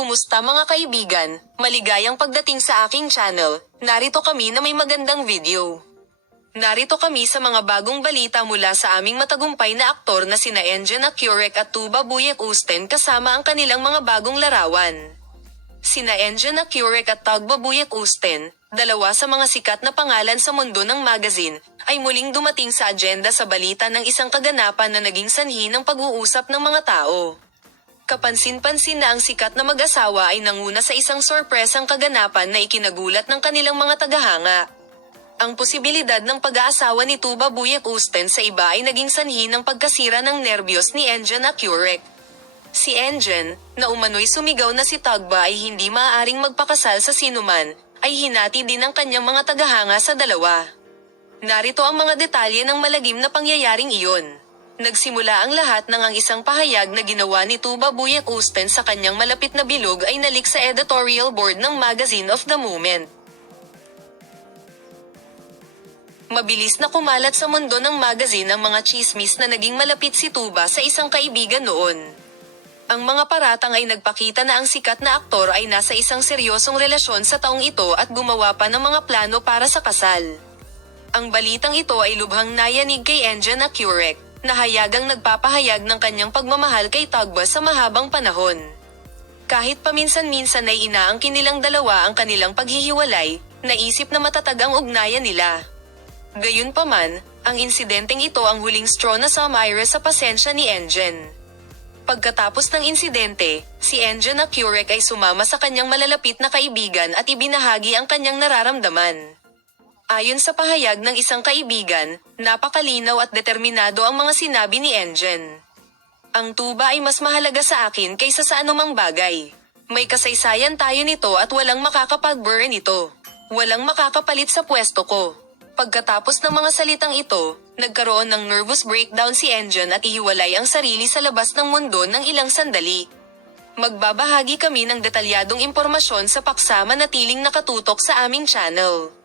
Kumusta mga kaibigan? Maligayang pagdating sa aking channel. Narito kami na may magandang video. Narito kami sa mga bagong balita mula sa aming matagumpay na aktor na sina Engin Akyurek at Tuba Buyek Usten kasama ang kanilang mga bagong larawan. Sina Engin Akyurek at Tuba Buyek Usten, dalawa sa mga sikat na pangalan sa mundo ng magazine, ay muling dumating sa agenda sa balita ng isang kaganapan na naging sanhi ng pag-uusap ng mga tao. Kapansin-pansin na ang sikat na mag-asawa ay nanguna sa isang sorpresang kaganapan na ikinagulat ng kanilang mga tagahanga. Ang posibilidad ng pag-aasawa ni Tuba Buyek Usten sa iba ay naging sanhi ng pagkasira ng nerbiyos ni Engin Akyurek. Si Engin, na umano'y sumigaw na si Tuba ay hindi maaaring magpakasal sa sinuman, ay hinati din ng kanyang mga tagahanga sa dalawa. Narito ang mga detalye ng malagim na pangyayaring iyon. Nagsimula ang lahat nang ang isang pahayag na ginawa ni Tuba Buyek Usten sa kanyang malapit na bilog ay nalik sa editorial board ng Magazine of the Moment. Mabilis na kumalat sa mundo ng magazine ang mga chismis na naging malapit si Tuba sa isang kaibigan noon. Ang mga paratang ay nagpakita na ang sikat na aktor ay nasa isang seryosong relasyon sa taong ito at gumawa pa ng mga plano para sa kasal. Ang balitang ito ay lubhang nayanig kay Engin Akyurek, na hayagang nagpapahayag ng kanyang pagmamahal kay Tuba sa mahabang panahon. Kahit paminsan-minsan ay inaangkin nilang dalawa ang kanilang paghihiwalay, naisip na matatag ang ugnayan nila. Gayunpaman, ang insidenteng ito ang huling straw na sumire sa pasensya ni Engin. Pagkatapos ng insidente, si Engin Akyurek ay sumama sa kanyang malalapit na kaibigan at ibinahagi ang kanyang nararamdaman. Ayon sa pahayag ng isang kaibigan, napakalinaw at determinado ang mga sinabi ni Engin. Ang tuba ay mas mahalaga sa akin kaysa sa anumang bagay. May kasaysayan tayo nito at walang makakapag-burn nito. Walang makakapalit sa pwesto ko. Pagkatapos ng mga salitang ito, nagkaroon ng nervous breakdown si Engin at ihiwalay ang sarili sa labas ng mundo ng ilang sandali. Magbabahagi kami ng detalyadong impormasyon sa paksa, manatiling nakatutok sa aming channel.